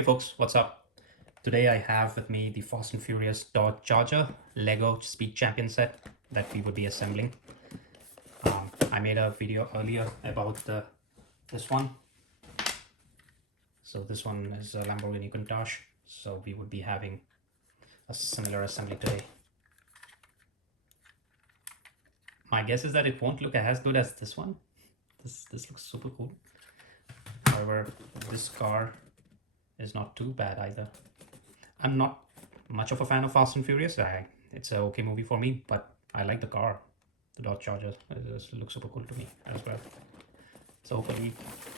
Hey folks, what's up? Today I have with me the Fast and Furious Dodge Charger Lego Speed Champion set that we would be assembling. I made a video earlier about this one. So this one is a Lamborghini Countach. So we would be having a similar assembly today. My guess is that it won't look as good as this one. This looks super cool. However, this car is not too bad either. I'm not much of a fan of Fast and Furious. It's an okay movie for me, but I like the car, the Dodge Charger. It looks super cool to me as well. So hopefully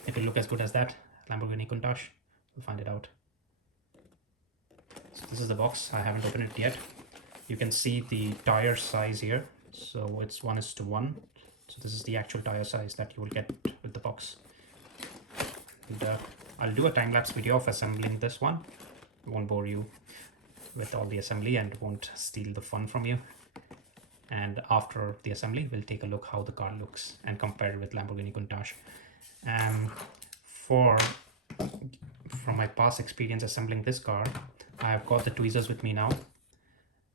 it will look as good as that Lamborghini Countach. We'll find it out. So this is the box. I haven't opened it yet. You can see the tire size here. So it's 1:1. So this is the actual tire size that you will get with the box. And I'll do a time-lapse video of assembling this one. I won't bore you with all the assembly and won't steal the fun from you. And after the assembly, we'll take a look how the car looks and compare it with Lamborghini Countach. From my past experience assembling this car, I've got the tweezers with me now.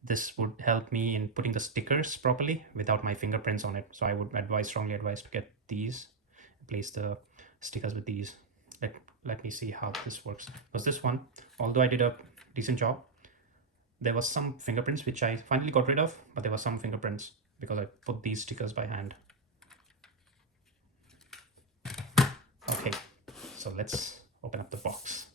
This would help me in putting the stickers properly without my fingerprints on it. So I would strongly advise to get these, place the stickers with these. Let me see how this works. Because this one, although I did a decent job, there was some fingerprints which I finally got rid of, but there were some fingerprints because I put these stickers by hand. Okay, so let's open up the box.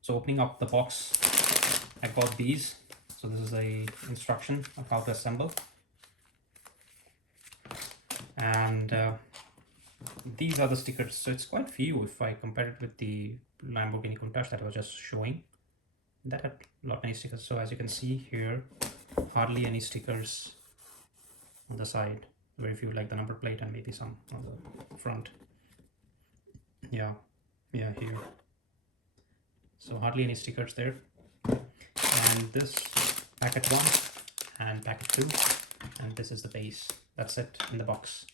So opening up the box, I got these. So this is a instruction of how to assemble. And these are the stickers. So it's quite few if I compare it with the Lamborghini Countach that I was just showing. That had a lot many stickers. So as you can see here, hardly any stickers on the side. Very few, like the number plate and maybe some on the front. Yeah, here. So hardly any stickers there. And this packet 1 and packet 2, and this is the base. That's it in the box.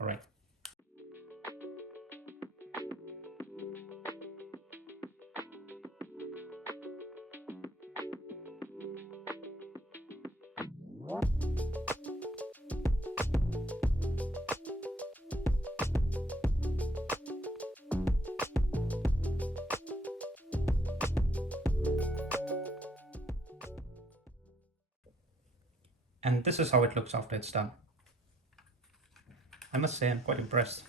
All right. And this is how it looks after it's done. I must say I'm quite impressed.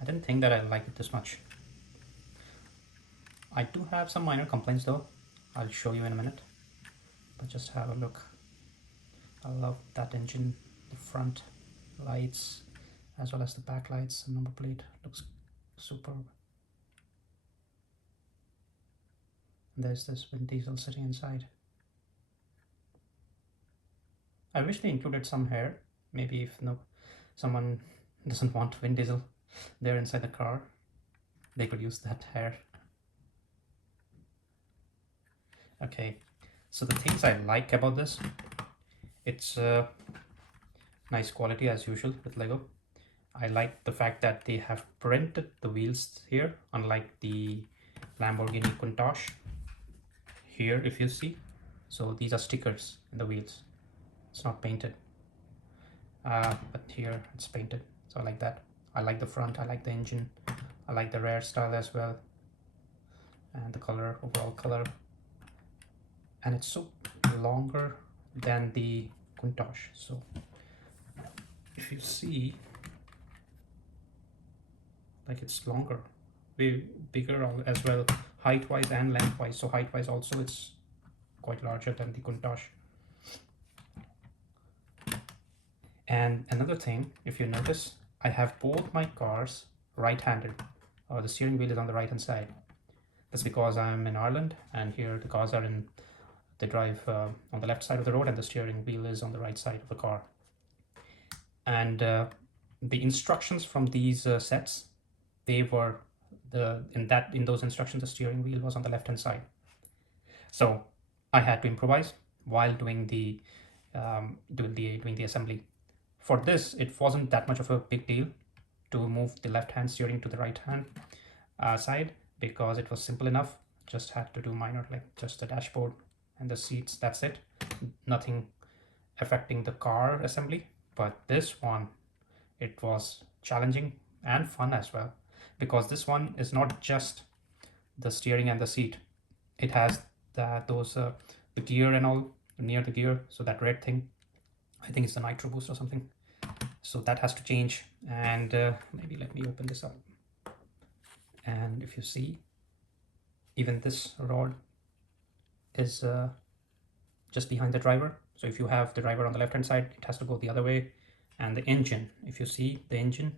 I didn't think that I'd like it this much. I do have some minor complaints though. I'll show you in a minute. But just have a look. I love that engine, the front lights, as well as the back lights. The number plate looks superb. And there's this Vin Diesel sitting inside. I wish they included some hair. Maybe if someone doesn't want Vin Diesel there inside the car, they could use that hair. Okay, so the things I like about this, it's nice quality as usual with Lego. I like the fact that they have printed the wheels here, unlike the Lamborghini Countach. Here, if you see, so these are stickers in the wheels. It's not painted, but here it's painted. So I like that. I like the front, I like the engine, I like the rear style as well, and the color, overall color. And it's so longer than the Countach. So if you see, like it's longer, way bigger as well, height wise and length wise. So height wise also it's quite larger than the Countach. And another thing, if you notice, I have both my cars right-handed. The steering wheel is on the right-hand side. That's because I'm in Ireland, and here the cars are they drive on the left side of the road, and the steering wheel is on the right side of the car. And the instructions from these sets, they were in those instructions, the steering wheel was on the left-hand side. So I had to improvise while doing the assembly. for this, it wasn't that much of a big deal to move the left hand steering to the right hand side, because it was simple enough. Just had to do minor, like just the dashboard and the seats, that's it. Nothing affecting the car assembly. But this one, it was challenging and fun as well, because this one is not just the steering and the seat. It has the gear and all near the gear, so that red thing, I think it's the nitro boost or something, so that has to change. And maybe let me open this up, and if you see, even this rod is just behind the driver. So if you have the driver on the left hand side, it has to go the other way. And the engine, if you see the engine,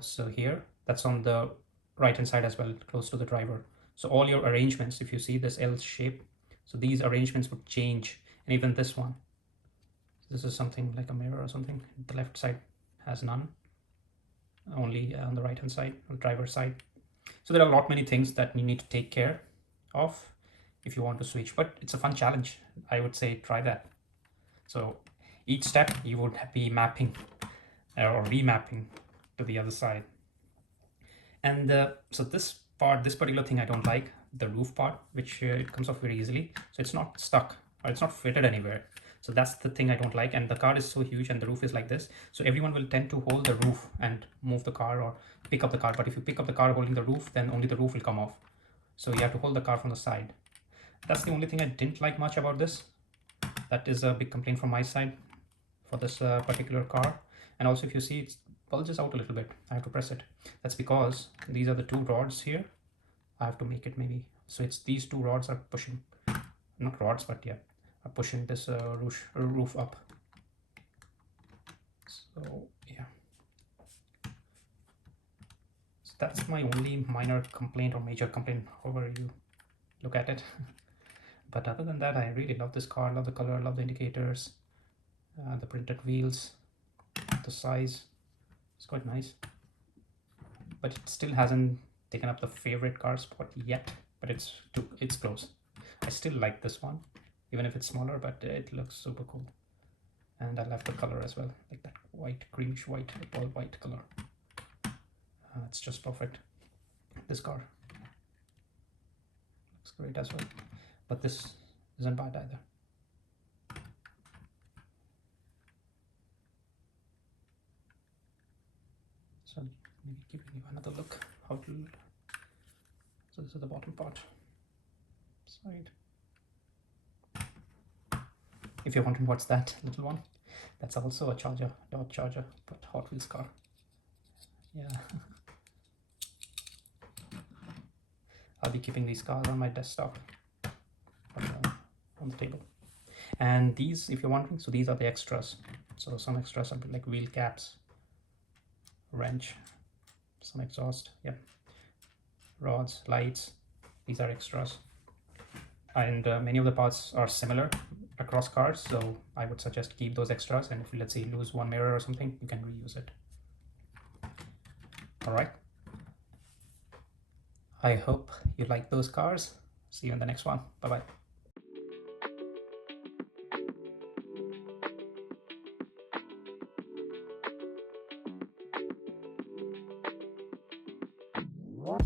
so here, that's on the right hand side as well, close to the driver. So all your arrangements, if you see this L shape, so these arrangements would change. And even this one, this is something like a mirror or something. The left side has none, only on the right hand side, on the driver's side. So there are a lot many things that you need to take care of if you want to switch, but it's a fun challenge. I would say try that. So each step you would be mapping or remapping to the other side. And so this part, this particular thing I don't like, the roof part, which it comes off very easily. So it's not stuck or it's not fitted anywhere. So that's the thing I don't like. And the car is so huge and the roof is like this. So everyone will tend to hold the roof and move the car or pick up the car. But if you pick up the car holding the roof, then only the roof will come off. So you have to hold the car from the side. That's the only thing I didn't like much about this. That is a big complaint from my side for this particular car. And also if you see, it bulges out a little bit. I have to press it. That's because these are the two rods here. I have to make it maybe. So it's these two rods are pushing, not rods, but yeah, are pushing this roof up. So yeah. So that's my only minor complaint or major complaint, however you look at it. But other than that, I really love this car. I love the color, I love the indicators, the printed wheels, the size. It's quite nice. But it still hasn't taken up the favorite car spot yet, but it's close. I still like this one, even if it's smaller, but it looks super cool. And I love the color as well, like that white, greenish white, all white color. It's just perfect. This car looks great as well, but this isn't bad either. So maybe giving you another look how to. So this is the bottom part side. If you're wondering what's that little one, that's also a charger, Dodge Charger, but Hot Wheels car. Yeah. I'll be keeping these cars on my desktop on the table. And these, if you're wondering, so these are the extras. So some extras are like wheel caps, wrench, some exhaust, yeah, rods, lights. These are extras. And many of the parts are similar across cars, so I would suggest keep those extras. And if you, let's say, lose one mirror or something, you can reuse it. All right. I hope you like those cars. See you in the next one. Bye-bye. What?